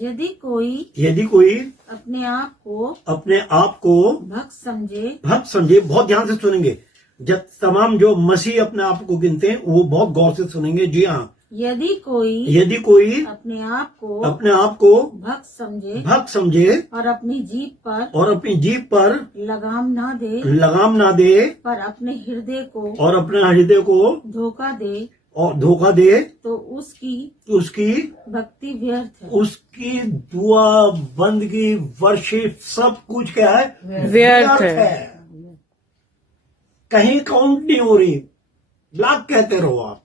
यदि कोई अपने आप को भक्त समझे, बहुत ध्यान से सुनेंगे। जब तमाम जो मसीह अपने आप को गिनते हैं वो बहुत गौर से सुनेंगे। जी हाँ, यदि कोई अपने आप को भक्त समझे और अपनी जीभ पर लगाम ना दे पर अपने हृदय को धोखा दे तो उसकी भक्ति व्यर्थ है। उसकी दुआ, बंदगी, वर्शिप सब कुछ क्या है? व्यर्थ है। कहीं काउंट नहीं हो रही। लाख कहते रहो आप,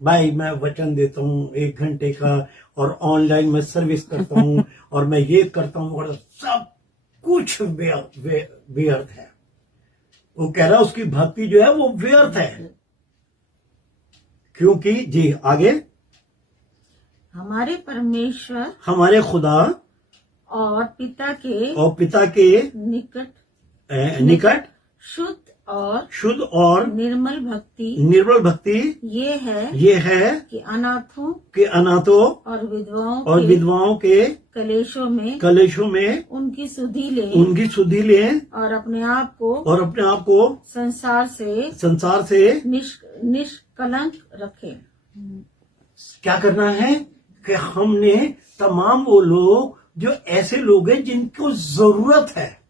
भाई मैं वचन देता हूँ 1 घंटे का और ऑनलाइन मैं सर्विस करता हूँ और मैं ये करता हूँ, और सब कुछ व्यर्थ है। वो कह रहा है उसकी भक्ति जो है वो व्यर्थ है, क्योंकि जी आगे हमारे परमेश्वर, हमारे खुदा और पिता के निकट शुद्ध और निर्मल भक्ति ये है कि अनाथों और विधवाओं के कलेशों में उनकी सुधि ले और अपने आप को संसार से निष्कलंक रखे। क्या करना है कि हमने तमाम वो लोग जो ऐसे लोग हैं जिनको जरूरत है,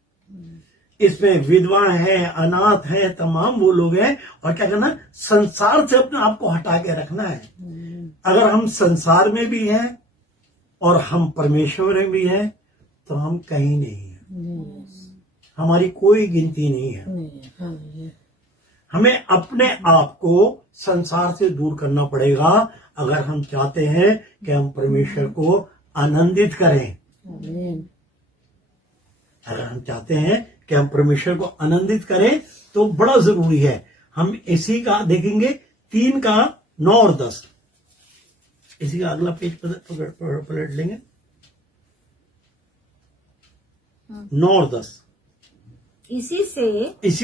इसमें विधवा है, अनाथ है, तमाम वो लोग हैं, और क्या करना, संसार से अपने आप को हटा के रखना है। अगर हम संसार में भी हैं और हम परमेश्वर में भी हैं तो हम कहीं नहीं है, हमारी कोई गिनती नहीं है। हमें अपने आप को संसार से दूर करना पड़ेगा अगर हम चाहते हैं कि हम परमेश्वर को आनंदित करें। अगर हम चाहते हैं कि हम परमेश्वर को आनंदित करें तो बड़ा जरूरी है। हम इसी का देखेंगे 3 का 9 और 10, इसी का अगला पेज पलट लेंगे। 9 और 10, इसी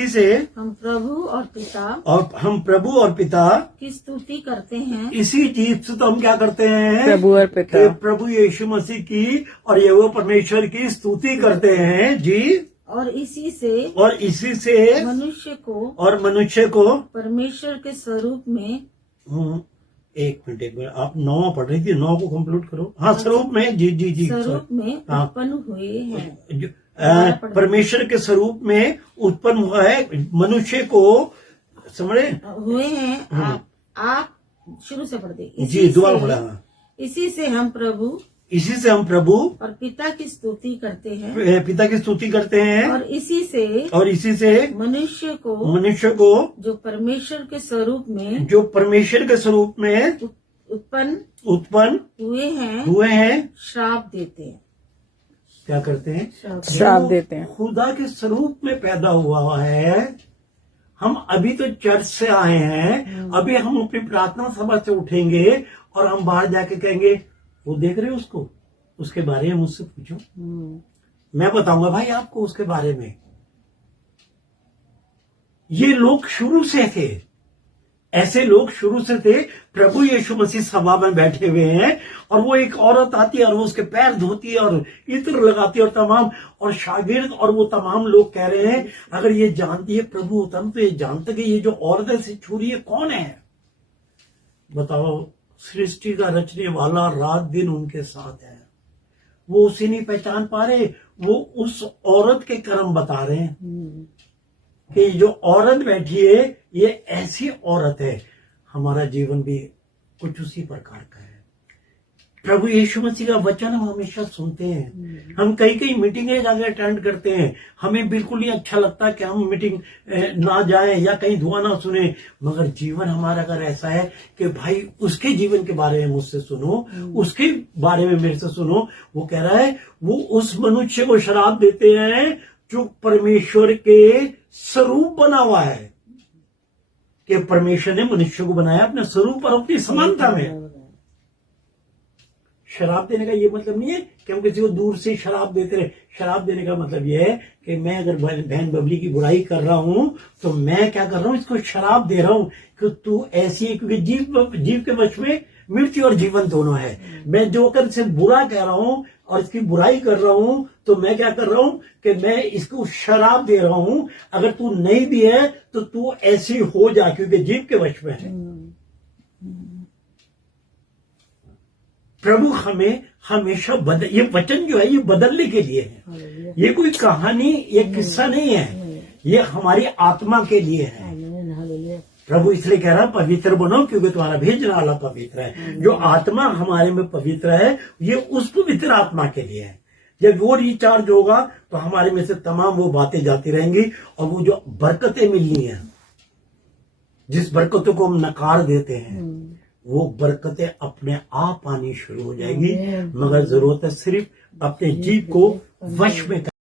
से हम प्रभु और पिता की स्तुति करते हैं। इसी चीज से तो हम क्या करते हैं? प्रभु और पिता, प्रभु यीशु मसीह की और यहोवा परमेश्वर की स्तुति करते हैं जी। और इसी से मनुष्य को परमेश्वर के स्वरूप में, एक मिनट आप 9 पढ़ रही थी, 9 को कंप्लीट करो। हाँ, स्वरूप में, जी स्वरूप में उत्पन्न हुए हैं। परमेश्वर के स्वरूप में उत्पन्न हुआ है, मनुष्य को समझे हुए हैं। आप शुरू से पढ़ दे। जी, दोबारा पढ़ा। इसी से हम प्रभु और पिता की स्तुति करते हैं। और इसी से मनुष्य को जो परमेश्वर के स्वरूप में उत्पन्न हुए हैं श्राप देते हैं। क्या करते हैं? श्राप देते हैं। खुदा के स्वरूप में पैदा हुआ है। हम अभी तो चर्च से आए हैं, अभी हम अपनी प्रार्थना सभा से उठेंगे और हम बाहर जाके कहेंगे, वो देख रहे हो उसको, उसके बारे में मुझसे पूछो, मैं बताऊंगा भाई आपको उसके बारे में। ये लोग शुरू से थे, ऐसे लोग शुरू से थे। प्रभु यीशु मसीह सभा में बैठे हुए हैं और वो एक औरत आती है और वो उसके पैर धोती है और इत्र लगाती है, और तमाम और शागिर्द और वो तमाम लोग कह रहे हैं, अगर ये जानती है प्रभु होता तो ये जानते कि ये जो औरत से छू रही है कौन है। बताओ, सृष्टि का रचने वाला रात दिन उनके साथ है, वो उसे नहीं पहचान पा रहे, वो उस औरत के कर्म बता रहे हैं कि जो औरत बैठी है ये ऐसी औरत है। हमारा जीवन भी कुछ उसी प्रकार का है। प्रभु यीशु मसीह का वचन हम हमेशा सुनते हैं, हम कई मीटिंगें जाकर अटेंड करते हैं, हमें बिल्कुल नहीं अच्छा लगता कि हम मीटिंग ना जाएं या कहीं दुआ ना सुने, मगर जीवन हमारा अगर ऐसा है कि भाई उसके जीवन के बारे में मुझसे सुनो, उसके बारे में मेरे से सुनो। वो कह रहा है वो उस मनुष्य को शराप देते हैं जो परमेश्वर के स्वरूप बना हुआ है, कि परमेश्वर ने मनुष्य को बनाया अपने स्वरूप और अपनी समानता में। शराब देने का ये मतलब नहीं है कि हम किसी को दूर से शराब देते रहे। शराब देने का मतलब ये है कि मैं अगर बहन बबली की बुराई कर रहा हूं तो मैं क्या कर रहा हूं, इसको शराब दे रहा हूं कि तू ऐसी है, क्योंकि जीव के वश में मृत्यु और जीवन दोनों है। मैं जो अगर से बुरा कह रहा हूं और इसकी बुराई कर रहा हूं, तो मैं क्या कर रहा हूं कि मैं इसको शराब दे रहा हूं। अगर तू नहीं भी है तो तू ऐसी हो जा, क्योंकि जीव के वश में है। प्रभु हमें हमेशा ये वचन जो है ये बदलने के लिए है। ये कोई कहानी, ये किस्सा नहीं है, ये हमारी आत्मा के लिए है। प्रभु इसलिए कह रहा है पवित्र बनो, क्योंकि तुम्हारा भेजने वाला पवित्र है। जो आत्मा हमारे में पवित्र है, ये उस पवित्र आत्मा के लिए है। जब वो रिचार्ज होगा तो हमारे में से तमाम वो बातें जाती रहेंगी, और वो जो बरकतें मिलनी है, जिस बरकतों को हम नकार देते हैं, वो बरकतें अपने आप आनी शुरू हो जाएगी। मगर जरूरत है सिर्फ अपने जीव को वश में